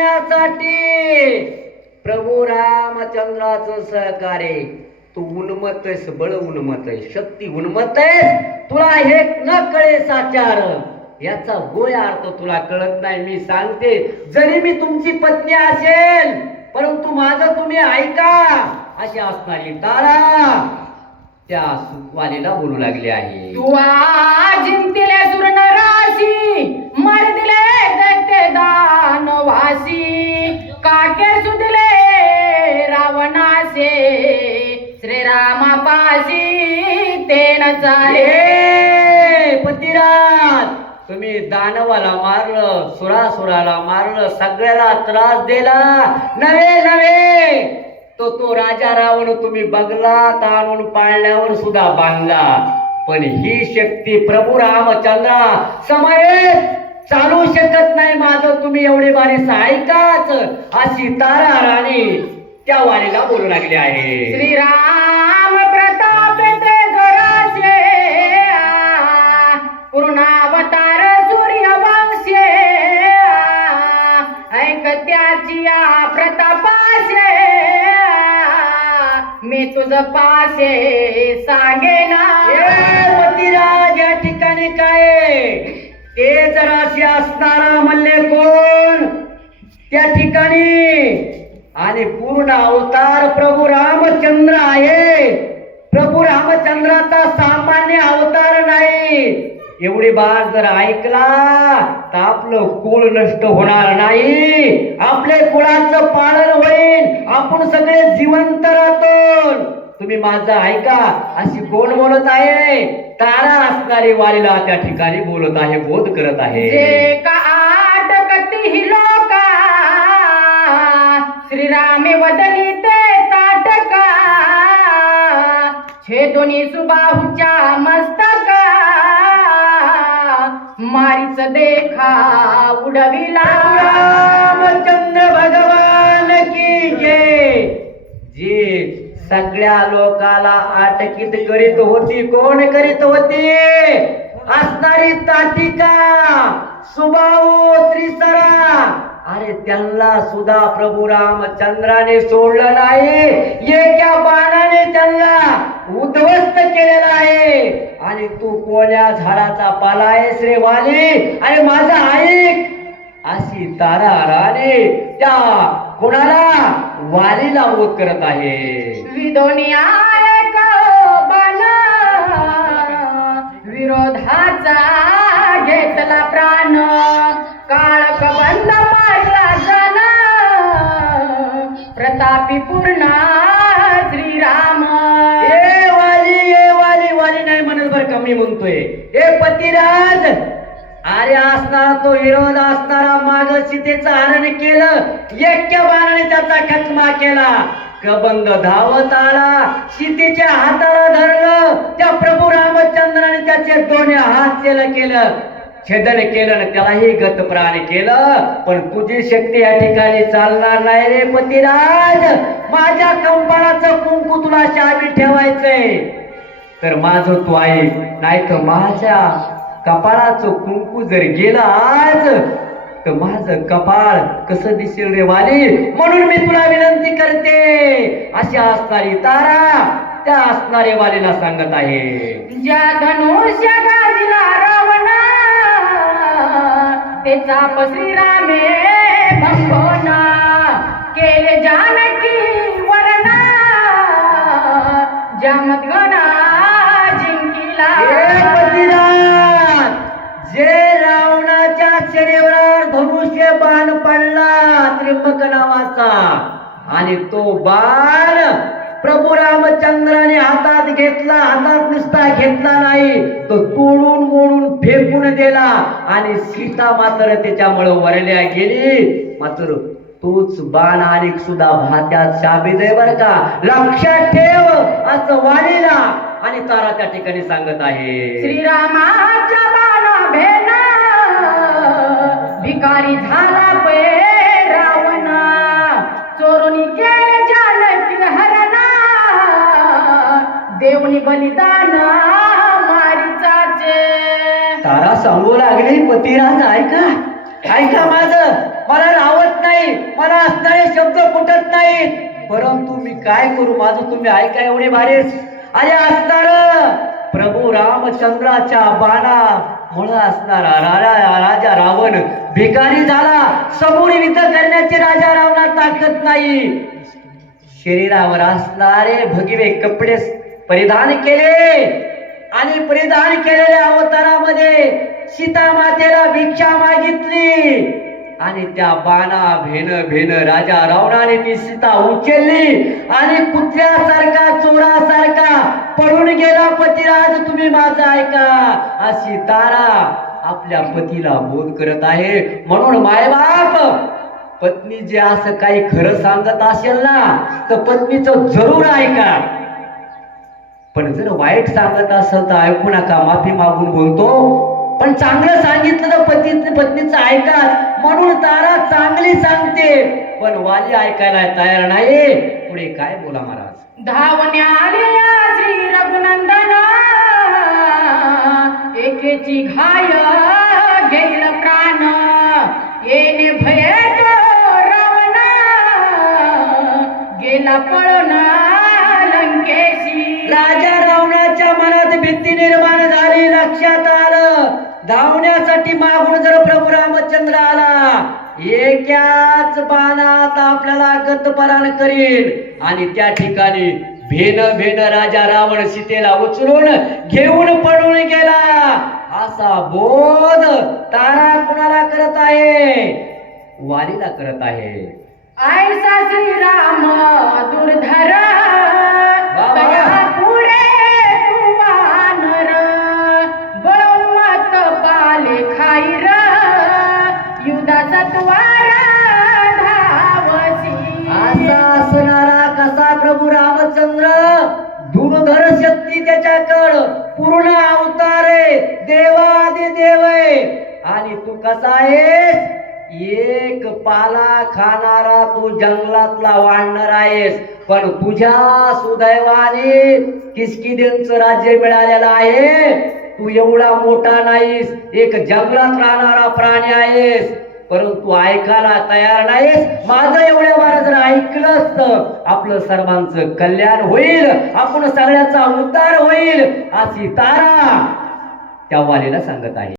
करण्यासाठी प्रभू रामचंद्राचं सहकार्य. तू उन्मत आहेस, बळ उन्मत आहे, शक्ती उन्मत आहेस. तुला हे न कळे साचार, याचा गोय अर्थ तुला कळत नाही. मी सांगते, जरी मी तुमची पत्नी असेल, परंतु माझं तुम्ही ऐका. अशी असणारी तारा त्या वालीला बोलू लागली आहे. तू जिंकले सुरनराशी, मर दिले दैत्य दानवासी, काके सुधले रावणासे, श्रीरामापाशी तेन चाले. पतिराज, तुम्ही दानवाला मारलं, सुरासुराला मारलं, सगळ्याला त्रास दिला. नव्हे नव्हे, तो राजा रावण तुम्ही बघला, ताणून पाळण्यावर सुद्धा बांधला. पण ही शक्ती प्रभू रामचंद्रा समवेत चालू शकत नाही. माझं तुम्ही एवढे बारीस ऐकाच. अशी तारा राणी त्या वाणीला बोलू लागली आहे. श्रीराम प्रताप ते जोराशे, पूर्णावतार सूर्यवंशे, ऐक त्याची प्रतापाशे, मी तुझ पाशे सांगेना. पतिराज, या ठिकाणी काय ते जराशी असणारा म्हणले कोण त्या ठिकाणी? आणि पूर्ण अवतार प्रभू रामचंद्र आहे. प्रभू रामचंद्राचा सामान्य अवतार नाही. एवढी बात जर ऐकला तर आपलं कुळ नष्ट होणार नाही, आपले कुळाचं पालन होईल, आपण सगळे जिवंत राहतो. तुम्ही माझं ऐका. अशी कोण बोलत आहे? तारा असणारी वालीला त्या ठिकाणी बोलत आहे, बोध करत आहे. जे का आटकती ही लोका, श्रीरामे वदली ते ताटका, छेदोनी सुबाहूच्या मस्तका, मारीच देखा उडविला. रामचंद्र भगवान की जय. जी सगळ्या लोकाला अटकित करीत होती, कोण करीत होती? असणारी ताटिका, सुबाहू, त्रिसरा. अरे त्यांना सुद्धा प्रभू रामचंद्राने सोडलं नाही. एका बाणाने त्यांना उद्ध्वस्त केलेला आहे. आणि तू कोण्या झाडाचा पाला आहेस रे वाली? अरे माझा ऐक. अशी तारा राणी त्या कोणाला? वालीला बोध करत आहे. विदोनिया एक बाण, विरोधाचा घेतला प्राण, काळक बंद मारला जन, प्रतापी पूर्ण श्रीराम. ए वाली वाली नाही म्हणत बरं का, मी म्हणतोय ए पतिराज. अरे असणारा तो विरोध असणारा माग सीतेचं हरण केलं, एक्या बाणाने त्याचा खचमा केला. कबंद धावत आला, सीतेच्या हाताला धरलं. त्या प्रभू रामचंद्राने त्याचे दोन्ही हात केलं, छेदन केलं ना, त्यालाही गतप्राण केलं. पण तुझी शक्ती या ठिकाणी चालणार नाही रे पतिराज. माझ्या कंपाळाचं कुंकू तुला शाबी ठेवायचंय तर माझं तू ऐक, नाही तर माझ्या कपाळाचं कुंकू जर गेलं आज तर माझं कपाळ कसं दिसेल रे वाली. म्हणून मी तुला विनंती करते. अशी असणारी तारा त्या असणारे वालीला सांगत आहे. ज्या धनुष्य गाजला रावणा, ते चाप श्रीरामे भंगोना, केले जानकी वरना, जामदगना जिंकिला. जे रावणाच्या शरीरावर धनुष्य बाण पडला त्रिंबक नावाचा, आणि तो बाण प्रभू रामचंद्राने हातात घेतला. हातात नुसता घेतला नाही, तो तोडून मोडून फेकून दिला. आणि सीता मात्र त्याच्यामुळे वरल्या गेली. मात्र तोच बाण आणि सुद्धा भात्यात शाबीत आहे बरं का, लक्षात ठेव. असं वाणीला आणि तारा त्या ठिकाणी सांगत आहे. श्रीरामाच्या बाणा भेना, भिकारी झाला पे रावणा, चोरुनी केले जानकी हरणा, देवनी बलिदान मारीचाचे. तारा सांगू लागली, पतिराज ऐका ऐका माझं, मला रावत नाही. नाही, मला असणारे शब्द फुटत नाहीत, परंतु मी काय करू, माझं तुम्ही ऐका एवढे भारीच. अरे असणार प्रभू रामचंद्राच्या बाणा मुळे असणारा राजा रावण भिकारी झाला. समोर युद्ध करण्याची राजा रावणात ताकद नाही. शरीरावर असणारे भगवे कपडे परिधान केले आणि परिधान केलेल्या अवतारामध्ये सीता मातेला भिक्षा मागितली आणि त्या बाणा भेन राजा रावणाने ती सीता उचलली आणि कुत्र्यासारखा चोरासारखा पळून गेला. पतिराज तुम्ही माझं ऐका, अशी तारा आपल्या पतीला बोध करत आहे. म्हणून मायबाप, पत्नी जे असं काही खरं सांगत असेल ना तर पत्नीचं जरूर ऐका, पण जर वाईट सांगत असेल तर ऐकू नका. माफी मागून बोलतो, पण चांगलं सांगितलं तर पत्नीचं ऐका. म्हणून तारा चांगली सांगते, पण वाली ऐकायला तयार नाही. पुढे काय बोला महाराज. धावण्या आल्या श्री रघुनंदन, एकेची घाय घेईल प्राण, येणे भय तो रावण, गेला पळून लंकेशी. राजा रावणाच्या मनात भीती निर्माण झाली. लक्षात आलं, धावण्यासाठी मागून जर प्रभू रामचंद्र आला, एकाच बाणात आपल्याला गतपरान करील. आणि त्या ठिकाणी भेन राजा रावण सीतेला उचलून घेऊन पळून गेला. असा बोध तारा कुणाला करत आहे? वालीला करत आहे. ऐसा श्रीराम दुर्धर, तया पुढे तू वानर, बळून मत पाले खाईर, युधाचा त्वारा धावसी. असा असणारा कसा प्रभू रामचंद्र, दुर्धर शक्ती त्याच्याकडं, पूर्ण अवतार आहे, देवादि देव आहे. आणि तू कसा आहेस? एक पाला खाणारा तू जंगलातला वाढणार आहेस. पण तुझ्या सुदैवाने किसकिदेंचं राज्य मिळालेलं आहे. तू एवढा मोठा नाहीस, एक जंगलात राहणारा प्राणी आहेस, परंतु ऐकायला तयार नाहीस. माझं एवढ्या बारा जर ऐकलंस तर आपलं सर्वांचं कल्याण होईल, आपण सगळ्याचा उद्धार होईल, अशी तारा त्या वालीला सांगत आहे.